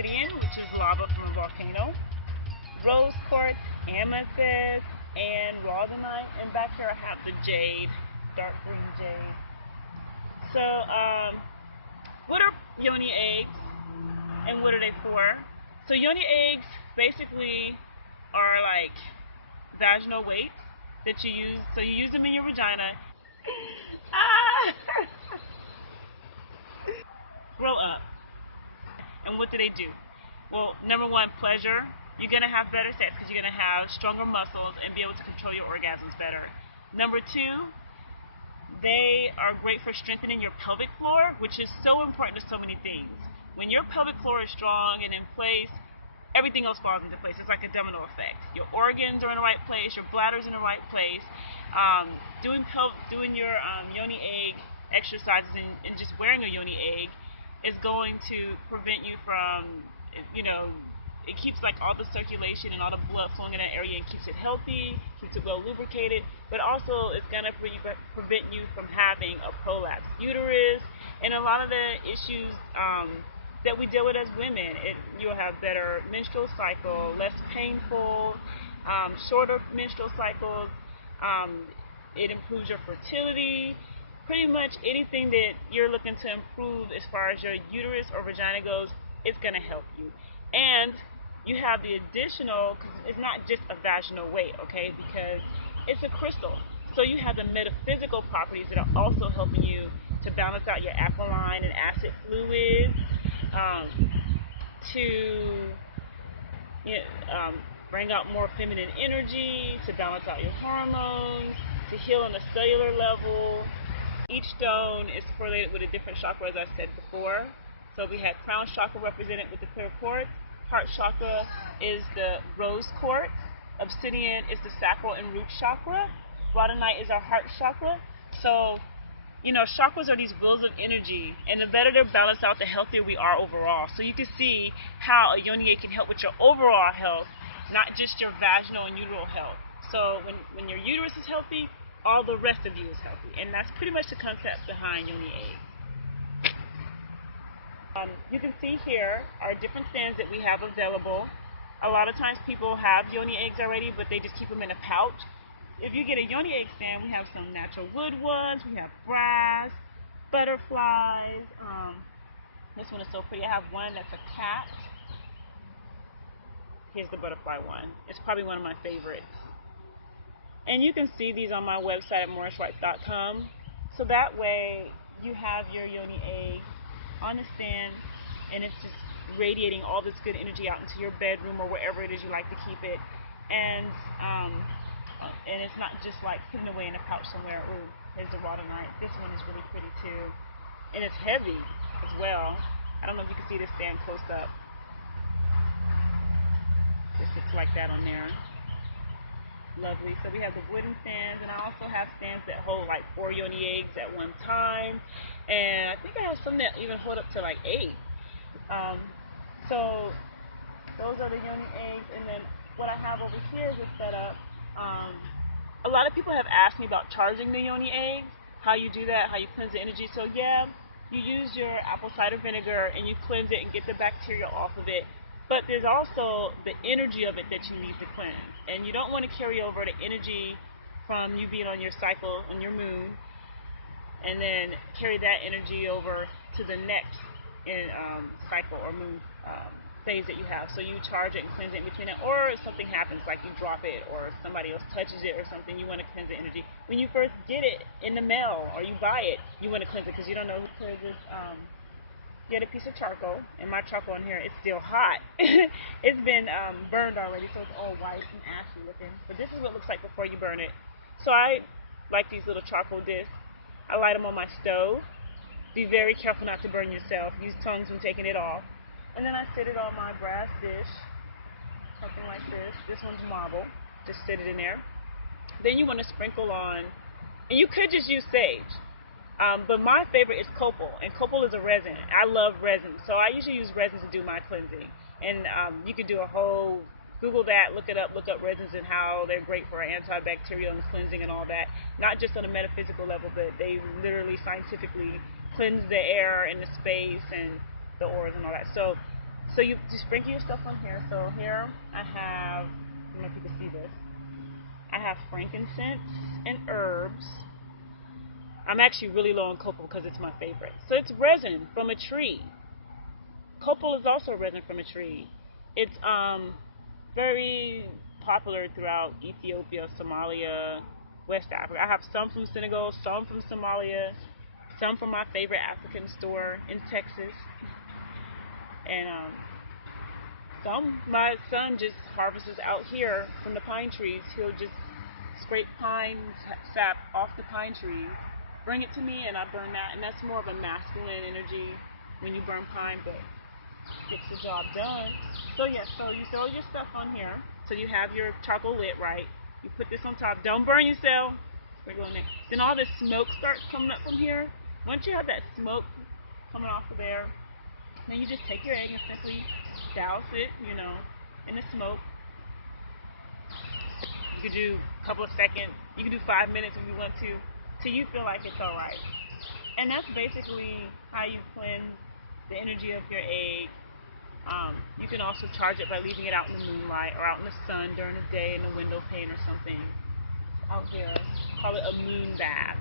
obsidian, which is lava from a volcano, rose quartz, amethyst, and rhodonite. And back here I have the jade, dark green jade. So, what are Yoni eggs and what are they for? So Yoni eggs basically are like vaginal weights that you use. So you use them in your vagina. Grow up. And what do? Well, number one, pleasure. You're going to have better sex because you're going to have stronger muscles and be able to control your orgasms better. Number two, they are great for strengthening your pelvic floor, which is so important to so many things. When your pelvic floor is strong and in place, everything else falls into place. It's like a domino effect. Your organs are in the right place, your bladder's in the right place. Doing your Yoni egg exercises and just wearing a Yoni egg is going to prevent you from, it keeps like all the circulation and all the blood flowing in that area and keeps it healthy, keeps it well lubricated, but also it's going to prevent you from having a prolapsed uterus and a lot of the issues that we deal with as women. You'll have better menstrual cycle, less painful, shorter menstrual cycles. It improves your fertility. Pretty much anything that you're looking to improve as far as your uterus or vagina goes, it's going to help you. And you have the additional, because it's not just a vaginal weight, okay, because it's a crystal. So you have the metaphysical properties that are also helping you to balance out your alkaline and acid fluids, bring out more feminine energy, to balance out your hormones, to heal on a cellular level. Each stone is correlated with a different chakra, as I said before. So we had crown chakra represented with the clear quartz. Heart chakra is the rose quartz. Obsidian is the sacral and root chakra. Rhodonite is our heart chakra. So, chakras are these wheels of energy, and the better they're balanced out, the healthier we are overall. So you can see how a Yoni egg can help with your overall health, not just your vaginal and uteral health. So when your uterus is healthy, all the rest of you is healthy. And that's pretty much the concept behind Yoni eggs. You can see here are different stands that we have available. A lot of times people have Yoni eggs already, but they just keep them in a pouch. If you get a Yoni egg stand, we have some natural wood ones, we have brass, butterflies. This one is so pretty. I have one that's a cat. Here's the butterfly one. It's probably one of my favorites. And you can see these on my website at mauricewright.com. So that way you have your Yoni egg on the stand and it's just radiating all this good energy out into your bedroom or wherever it is you like to keep it. And it's not just like hidden away in a pouch somewhere. Ooh, here's the rhodonite. This one is really pretty too. And it's heavy as well. I don't know if you can see this stand close up. It sits like that on there. Lovely. So we have the wooden stands, and I also have stands that hold like 4 Yoni eggs at one time. And I think I have some that even hold up to like 8. So those are the Yoni eggs. And then what I have over here is a setup. A lot of people have asked me about charging the Yoni eggs, how you do that, how you cleanse the energy. So yeah, you use your apple cider vinegar and you cleanse it and get the bacteria off of it. But there's also the energy of it that you need to cleanse. And you don't want to carry over the energy from you being on your cycle, on your moon, and then carry that energy over to the next cycle or moon phase that you have. So you charge it and cleanse it in between that. Or if something happens, like you drop it or somebody else touches it or something, you want to cleanse the energy. When you first get it in the mail or you buy it, you want to cleanse it because you don't know who cleanses. Get a piece of charcoal, and my charcoal in here is still hot. It's been burned already, so it's all white and ashy looking. But this is what it looks like before you burn it. So I like these little charcoal discs. I light them on my stove. Be very careful not to burn yourself. Use tongs when taking it off. And then I sit it on my brass dish, something like this. This one's marble. Just sit it in there. Then you want to sprinkle on, and you could just use sage. But my favorite is copal, and copal is a resin. I love resin, so I usually use resin to do my cleansing. And you could do a whole, Google that, look it up, look up resins and how they're great for antibacterial and cleansing and all that. Not just on a metaphysical level, but they literally scientifically cleanse the air and the space and the auras and all that. So So you just sprinkle your stuff on here. So here I have, I don't know if you can see this, I have frankincense and herbs. I'm actually really low on copal because it's my favorite. So it's resin from a tree. Copal is also resin from a tree. It's very popular throughout Ethiopia, Somalia, West Africa. I have some from Senegal, some from Somalia, some from my favorite African store in Texas, and my son just harvests out here from the pine trees. He'll just scrape pine sap off the pine trees, bring it to me, and I burn that. And that's more of a masculine energy when you burn pine, but gets the job done. So yes, so you throw your stuff on here. So you have your charcoal lit, right? You put this on top. Don't burn yourself. Sprinkle in there. Then all this smoke starts coming up from here. Once you have that smoke coming off of there, then you just take your egg and simply douse it, in the smoke. You could do a couple of seconds. You could do 5 minutes if you want to, till you feel like it's alright. And that's basically how you cleanse the energy of your egg. You can also charge it by leaving it out in the moonlight or out in the sun during the day in the window pane or something out there. Call it a moon bath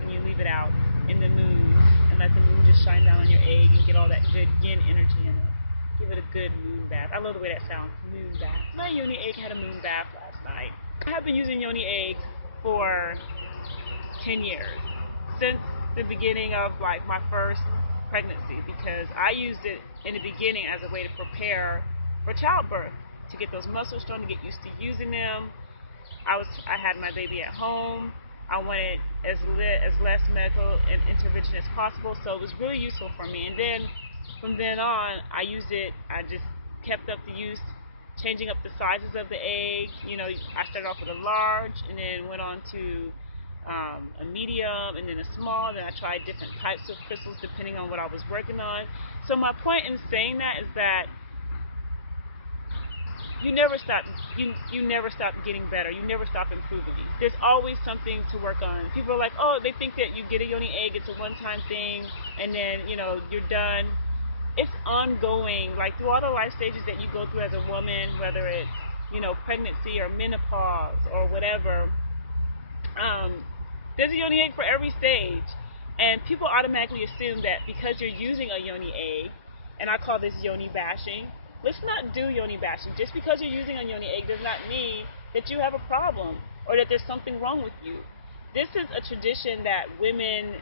when you leave it out in the moon and let the moon just shine down on your egg and get all that good yin energy in it. Give it a good moon bath. I love the way that sounds, moon bath. My Yoni egg had a moon bath last night. I have been using Yoni eggs for 10 years, since the beginning of my first pregnancy, because I used it in the beginning as a way to prepare for childbirth, to get those muscles strong, to get used to using them. I had my baby at home. I wanted as less medical intervention as possible, so it was really useful for me. And then from then on, I used it. I just kept up the use, changing up the sizes of the egg. I started off with a large, and then went on to a medium, and then a small. Then I tried different types of crystals depending on what I was working on. So my point in saying that is that you never stop. You never stop getting better. You never stop improving. There's always something to work on. People are like, oh, they think that you get a Yoni egg, it's a one-time thing, and then you're done. It's ongoing. Like through all the life stages that you go through as a woman, whether it's pregnancy or menopause or whatever. There's a Yoni egg for every stage, and people automatically assume that because you're using a Yoni egg, and I call this Yoni-Bashing. Let's not do Yoni-Bashing. Just because you're using a Yoni egg does not mean that you have a problem or that there's something wrong with you. This is a tradition that women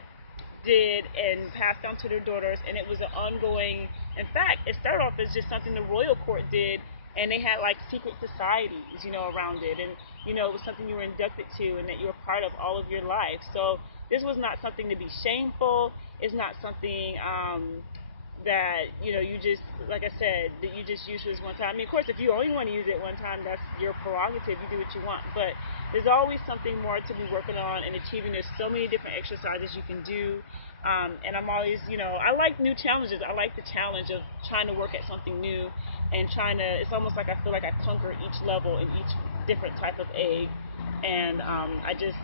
did and passed down to their daughters, and it was an ongoing. In fact, it started off as just something the royal court did, and they had like secret societies, around it, and it was something you were inducted to and that you were part of all of your life. So this was not something to be shameful. It's not something that you just, like I said, that you just use this one time. I mean, of course, if you only want to use it one time, that's your prerogative. You do what you want, but there's always something more to be working on and achieving. There's so many different exercises you can do, and I'm always, I like new challenges. I like the challenge of trying to work at something new and trying to. It's almost like I feel like I conquer each level in each different type of egg, and I just,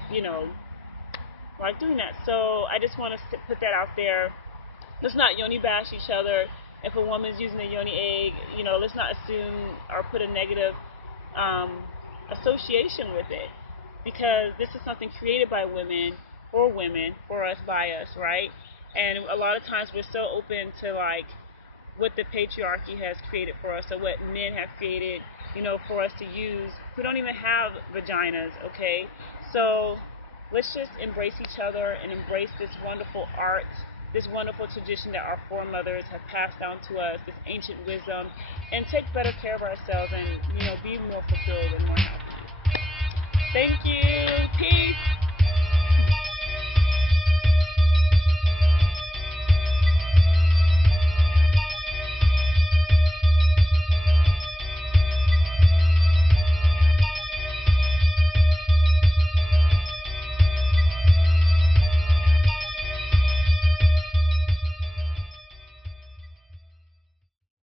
like doing that. So I just want to put that out there. Let's not Yoni bash each other. If a woman's using a Yoni egg, let's not assume or put a negative association with it, because this is something created by women, for us, by us, right? And a lot of times we're so open to like what the patriarchy has created for us, or what men have created, for us to use. We don't even have vaginas, okay? So let's just embrace each other and embrace this wonderful art, this wonderful tradition that our foremothers have passed down to us, this ancient wisdom, and take better care of ourselves and, be more fulfilled and more happy. Thank you.